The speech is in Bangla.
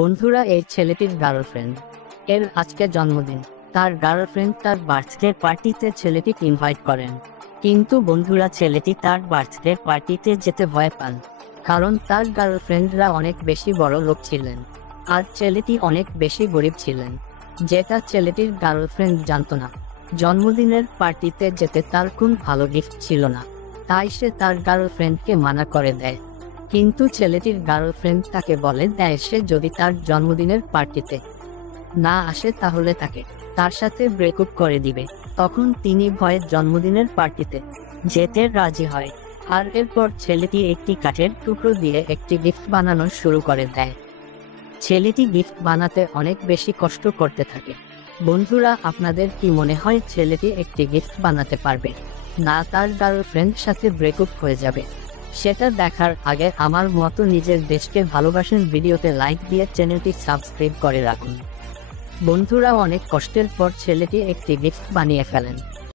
বন্ধুরা, এই ছেলেটির গার্লফ্রেন্ড এর আজকে জন্মদিন। তার গার্লফ্রেন্ড তার বার্থডে পার্টিতে ছেলেটিকে ইনভাইট করেন, কিন্তু বন্ধুরা ছেলেটি তার বার্থডে পার্টিতে যেতে ভয় পান, কারণ তার গার্লফ্রেন্ডরা অনেক বেশি বড় লোক ছিলেন আর ছেলেটি অনেক বেশি গরিব ছিলেন, যেটা ছেলেটির গার্লফ্রেন্ড জানতো না। জন্মদিনের পার্টিতে যেতে তার কোন ভালো গিফট ছিল না, তাই সে তার গার্লফ্রেন্ডকে মানা করে দেয়। কিন্তু ছেলেটির গার্লফ্রেন্ড তাকে বলে দেয় সে যদি তার জন্মদিনের পার্টিতে না আসে তাহলে তার সাথে ব্রেকআপ করে দিবে। তখন তিনি ভয়ে জন্মদিনের পার্টিতে যেতে রাজি হয়, আর এরপর ছেলেটি একটি কাঠের টুকরো দিয়ে একটি গিফট বানানো শুরু করে দেয়। ছেলেটি গিফট বানাতে অনেক বেশি কষ্ট করতে থাকে। বন্ধুরা, আপনাদের কি মনে হয় ছেলেটি একটি গিফট বানাতে পারবে, না তার গার্লফ্রেন্ড সাথে ব্রেকআপ হয়ে যাবে? সেটা দেখার আগে আমার মতো নিজের দেশকে ভালোবাসেন ভিডিওতে লাইক দিয়ে চ্যানেলটি সাবস্ক্রাইব করে রাখুন। বন্ধুরা, অনেক কষ্টের পর ছেলেটি একটি গিফট বানিয়ে ফেলেন।